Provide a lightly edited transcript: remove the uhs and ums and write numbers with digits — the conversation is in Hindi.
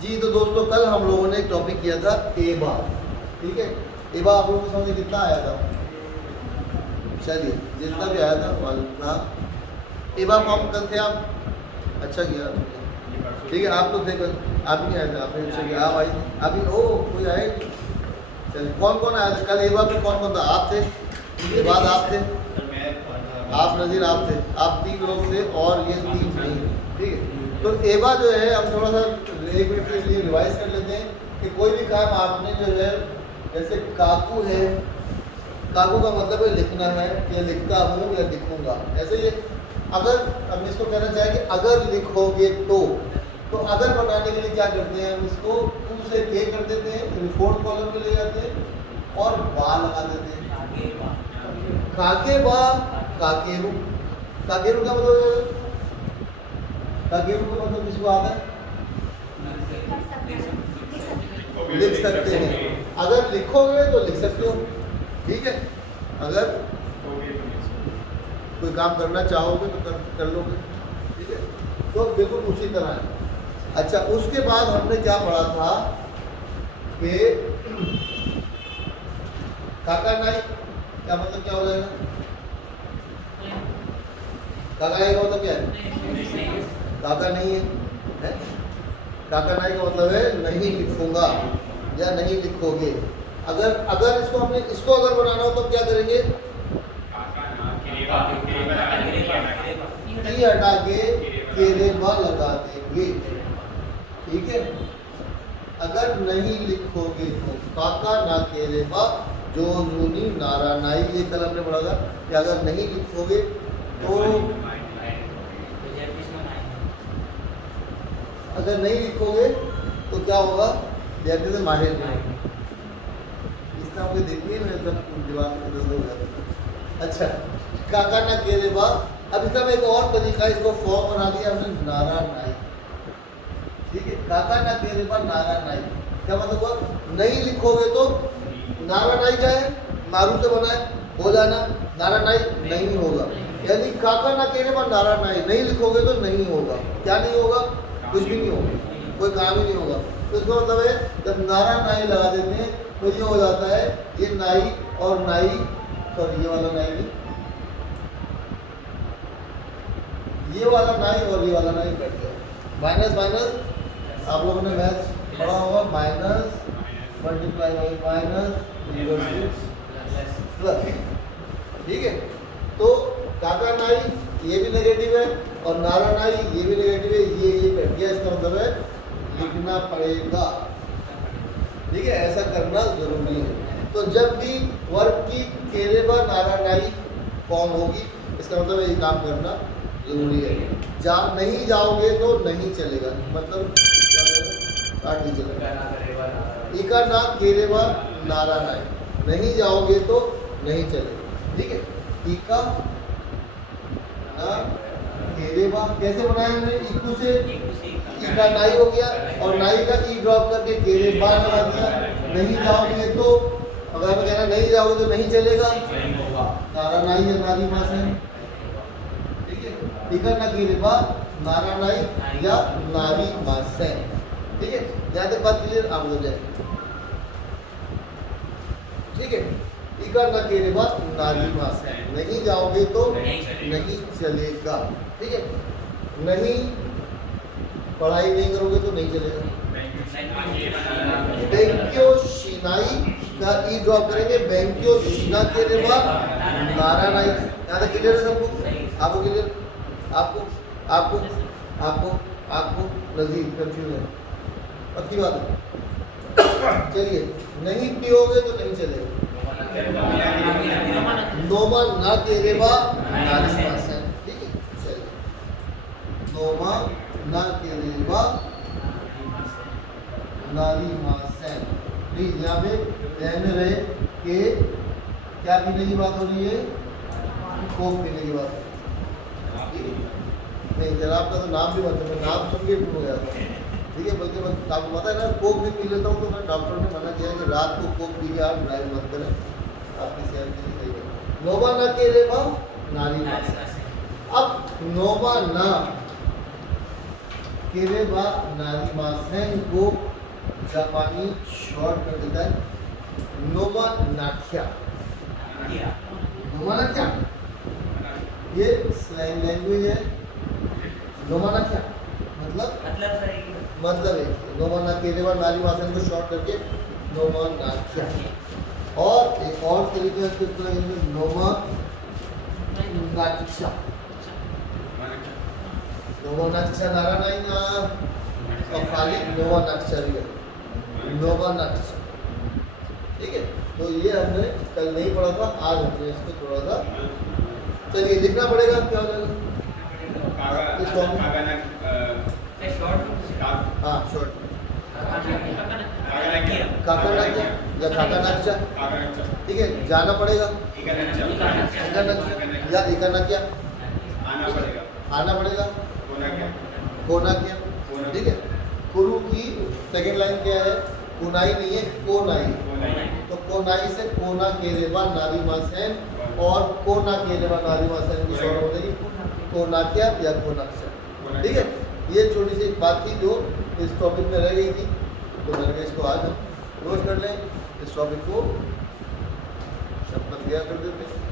जी तो दोस्तों कल हम लोगों ने एक टॉपिक किया था एबा। ठीक है, एबा आप लोगों को समझ में कितना आया था? चलिए जितना भी आया था वाला एबा फॉर्म कल थे आप? अच्छा किया। ठीक है, आप तो थे कल, आप ही नहीं आए थे, आपने अच्छा किया, आप आई थी अभी। ओ कोई आए? चलिए कौन कौन आया था कल एबा पे? कौन कौन था? आप थे, उसके बाद आप थे, आप नज़ीर आप थे, आप 3 लोग थे और ये 3 नहीं थे। ठीक है, तो एबा जो है हम थोड़ा सा एक मिनट के लिए रिवाइज कर लेते हैं कि कोई भी काम आपने जो है, जैसे काकू है, काकू का मतलब है लिखना है, या लिखता हूँ या लिखूंगा, ऐसे ही। अगर हम इसको कहना चाहें कि अगर लिखोगे तो अगर बनाने के लिए क्या करते हैं, हम इसको टू से के कर देते हैं, फिर फोर्थ कॉलम में ले जाते हैं और बा लगा देते हैं। काके बा काकेरू, काकेरू का मतलब, काकेरू का मतलब किसको आता है? लिख सकते हैं। अगर लिखोगे तो लिख सकते हो। ठीक है, अगर कोई काम करना चाहोगे तो कर लोगे। ठीक है, तो बिल्कुल उसी तरह है। अच्छा, उसके बाद हमने क्या पढ़ा था कि काका नाई क्या मतलब, क्या हो जाएगा? काका नाई का मतलब क्या है? काका नहीं है? काका नाई का मतलब है नहीं लिखूंगा या नहीं लिखोगे। अगर इसको हमने इसको अगर बनाना हो तो क्या करेंगे? टी हटा के केरेबा लगा देंगे। ठीक है, अगर नहीं लिखोगे तो काका ना केरेबा जो जूनी नारा नाई, ये कल हमने पढ़ा था कि अगर नहीं लिखोगे तो, अगर नहीं लिखोगे तो क्या होगा? जैसे से माहिर नहीं। इस तरह मुझे देखिए मैं सब दिमाग में दर्द हो जाता। अच्छा, काका ना केरेबा। अब इसका मैं एक और तरीका, इसको फॉर्म बना दिया हमने, नारा नाई। ठीक है, काका ना केरेबा नारा नाई क्या मतलब हुआ? नहीं लिखोगे तो नारा नाई क्या है? नारू से बना है, हो जाना। नारा नाई नहीं होगा, यानी काका ना केरेबा नारा नाई, नहीं लिखोगे तो नहीं होगा। क्या नहीं होगा? कुछ भी नहीं होगा, कोई काम ही नहीं होगा। तो इसका मतलब है जब नारा नाई लगा देते हैं तो ये हो जाता है, ये नाई और नाई, सॉरी ये वाला नाई नहीं, ये वाला नाई और ये वाला नाई कट गया। माइनस माइनस आप लोगों ने मैथ्स पढ़ा होगा, minus multiply by minus plus. ठीक है, तो काका नाई ये भी नेगेटिव है और नारा नाई ये भी नेगेटिव है, ये कट गया। इसका मतलब है लिखना पड़ेगा। ठीक है, ऐसा करना जरूरी है। तो जब भी वर्ब की केरेबा नारा नाई फॉर्म होगी, इसका मतलब है ये काम करना जरूरी है। नहीं जाओगे तो नहीं चलेगा, मतलब क्या करेगा? काट दीजिएगा। इका ना केरेबा नारा नाई, नहीं जाओगे तो नहीं चलेगा। ठीक है, इका ना केरेबा कैसे बनाया हमने? इकू से इका नाई हो गया और नाई का ई ड्रॉप करके केरेबा लगा दिया। नहीं जाओगे तो, अगर हमें कहना नहीं जाओगे तो नहीं चलेगा, नारा नाई या नारी मास है। ठीक है, इका ना केरेबा नारा नाई या नारी मास है। ठीक है, यहाँ तक बात क्लियर आप हो जाए। ठीक है, इका ना केरेबा नारी मास है, नहीं जाओगे तो नहीं चलेगा। ठीक है, नहीं पढ़ाई नहीं करोगे तो नहीं चलेगा। बैंक्यो शिनाई का ई ड्रॉप करेंगे, बैंक्यो शिना केरेबा नारा नाई। यहाँ तक क्लियर है सबको? आपको क्लियर? आपको आपको आपको आपको नज़ीर कंफ्यूज है? पक्की बात है। चलिए, नहीं पियोगे तो नहीं चलेगा। नोमा ना केरेबा नारी मास है। ठीक है, चलिए, नोमा ना केरेबा नारी मास है। प्लीज यहाँ पे ध्यान में रहे कि क्या पीने की बात हो रही है? कोक पीने की बात। नहीं, शराब का तो नाम भी मतलब, मैं नाम सुन के हो गया था। ठीक है, बल्कि आपको पता है ना, कोक भी पी लेता हूँ तो मैं, डॉक्टर ने मना किया है कि रात को कोक पी के आप ड्राइव मत करें, आपकी सेहत के लिए सही है। नोबा ना केरेबा नारी मास। अब नोबा ना केरे व नारीमासेन को जापानी शॉर्ट कर देता है नोमा नाख्या। नोमा नाख्या ये स्लैंग लैंग्वेज है। नोमा नाख्या मतलब है नोमा ना केरे व नारीमासेन को शॉर्ट करके नोमा नाख्या। और एक और तरीका है किस तरह के नोमा नाक्षा। नोमा नाक्षा नारा नहीं ना और खाली नोमा नाक्षा भी है। नोमा नाक्षा ठीक है। तो ये हमने कल नहीं पढ़ा था, आज हमने इसको थोड़ा सा चलिए लिखना पड़ेगा। क्या हो जाएगा हाँ शॉर्ट काका नाक्षा या काका नाक्षा ठीक है। जाना पड़ेगा या एका नाक्षा आना पड़ेगा कोना क्या ठीक है। कुरु की सेकंड लाइन क्या है? कुनाई नहीं है कोनाई। तो कोनाई से कोना केरेवा नारीमासेन और कोना केरेवा नारीमासेन की शॉर्ट हो जाएगी कोनाक्या या कोनाक्षा ठीक है। ये छोटी सी बात थी जो इस टॉपिक में रह गई थी, तो मैंने इसको आज हम रोज कर लें। इस टॉपिक को शब्द क्लियर कर देते हैं।